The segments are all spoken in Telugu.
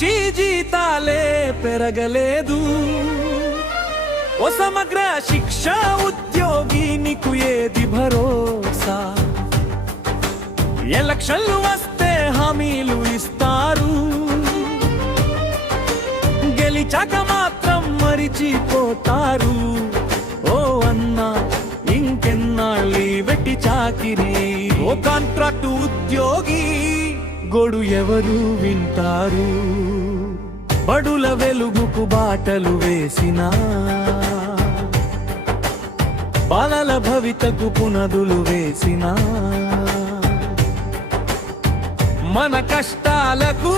నుంచి జీతాలే పెరగలేదు. ఓ సమగ్ర శిక్ష ఉద్యోగి నీకు ఏది భరోసా? ఎలక్షన్లు వస్తే హామీలు ఇస్తారు, గెలిచాక మాత్రం మరిచిపోతారు. ఓ అన్నా ఇంకెన్నాళ్ళీ వెట్టి చాకిరి? ఓ కాంట్రాక్టు ఉద్యోగి గొడు ఎవరు వింటారు? బడుల వెలుగుకు బాటలు వేసిన బాలల భవితకు పునదులు వేసిన మన కష్టాలకు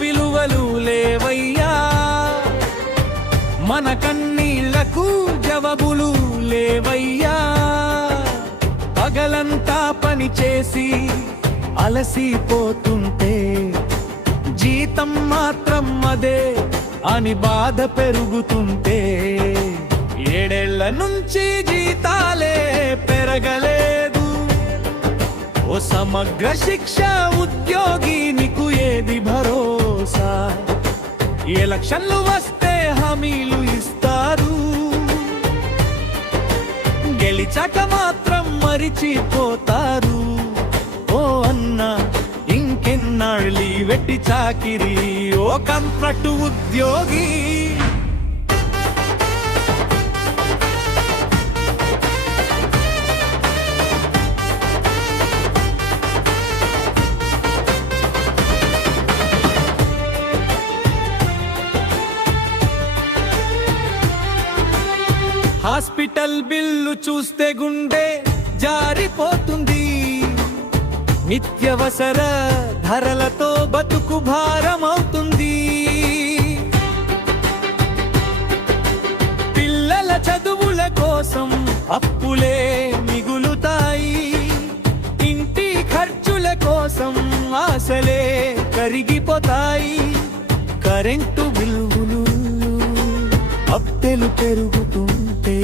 విలువలు లేవయ్యా, మన కన్నీళ్లకు జవాబులు లేవయ్యా. పగలంతా పని చేసి అలసిపోతుంటే జీతం మాత్రం అదే అని బాధ పెరుగుతుంటే, 7 ఏళ్ల నుంచి జీతాలే పెరగలేదు. ఓ సమగ్ర శిక్ష ఉద్యోగి నీకు ఏది భరోసా? ఎలక్షన్లు వస్తే హామీలు ఇస్తారు, గెలిచాక మాత్రం మరిచిపోతారు. ఓ అన్నా ఇంకెన్నాళ్ళీ వెట్టి చాకిరి? ఓ కాంట్రాక్టు ఉద్యోగి హాస్పిటల్ బిల్లు చూస్తే గుండె జారిపోతుంది. నిత్యవసర ధరలతో బతుకు భారమవుతుంది. పిల్లల చదువుల కోసం అప్పులే మిగులుతాయి. ఇంటి ఖర్చుల కోసం ఆశలే కరిగిపోతాయి. కరెంటు బిల్లులు అద్దెలు పెరుగుతుంటే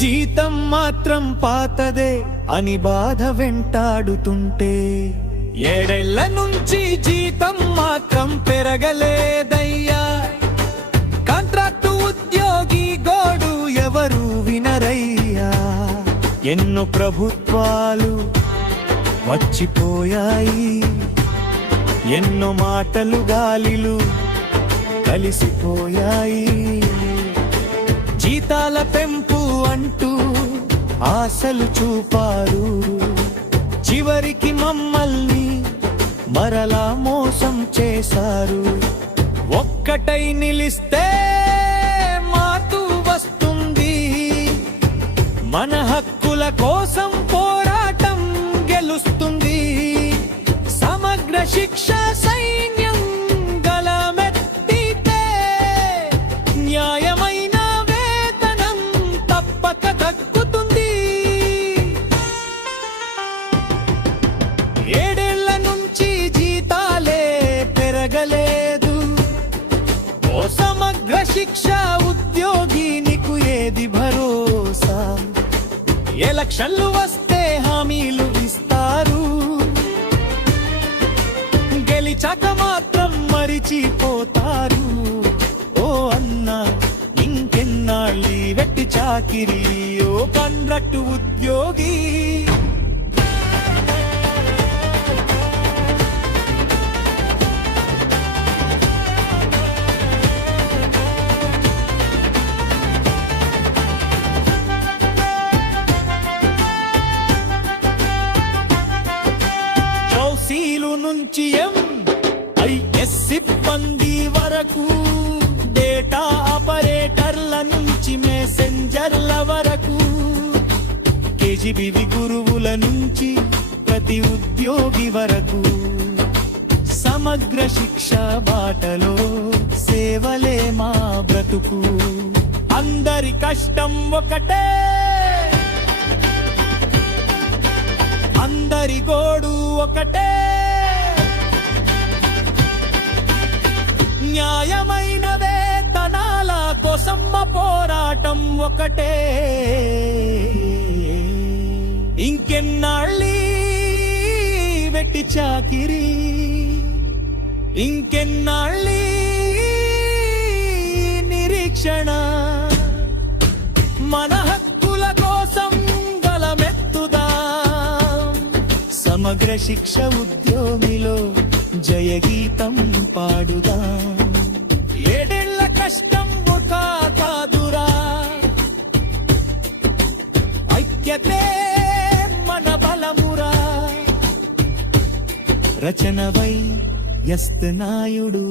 జీతం మాత్రం పాతదే అని బాధ వెంటాడుతుంటే, 7 ఏళ్ల నుంచి జీతం మాత్రం పెరగలేదయ్యా. కాంట్రాక్టు ఉద్యోగి గోడు ఎవరు వినరయ్యా. ఎన్నో ప్రభుత్వాలు వచ్చిపోయాయి, ఎన్నో మాటలు గాలిలు కలిసిపోయాయి. జీతాల పెంపు అంటూ ఆశలు చూపారు, చివరికి మమ్మల్ని మరలా మోసం చేశారు. ఒక్కటై నిలిస్తే మాతు వస్తుంది, మన హక్కుల కోసం పోరాటం గెలుస్తుంది. సమగ్ర శిక్ష సైన్యం గలమెత్తితే న్యాయమైన వేతనం తప్పక దక్కుతుంది. 7 ఏళ్ల నుంచి జీతాలే పెరగలేదు. ఓ సమగ్ర శిక్ష ఉద్యోగి నీకు ఏది భరోసా? ఎలక్షన్లు వస్తే హామీలు ఇస్తారు, గెలిచాక మాత్రం మరిచిపోతారు. ఓ అన్నా ఇంకెన్నాళ్ళీ వెట్టి చాకిరి? ఓ కాంట్రాక్టు ఉద్యోగి నుంచి MIS సిబ్బంది వరకు, డేటా ఆపరేటర్ల నుంచి మెసెంజర్ల వరకు, KGBV గురువుల నుంచి ప్రతి ఉద్యోగి వరకు, సమగ్ర శిక్ష బాటలో సేవలే మా బ్రతుకు. అందరి కష్టం ఒకటే, అందరి గోడు ఒకటే, న్యాయమైన వేతనాల కోసం పోరాటం ఒకటే. ఇంకెన్నాళ్ళీ వెట్టి చాకిరి? ఇంకెన్నాళ్ళీ నిరీక్షణ మన హక్కుల కోసం గలమెత్తుదాం సమగ్ర శిక్ష ఉద్యోగిలో జయగీతం పాడుదాం ఏడేళ్ల కష్టం ఒక కాదురా ఐక్యతే మన బలమురా రచనవై యస్తనాయుడు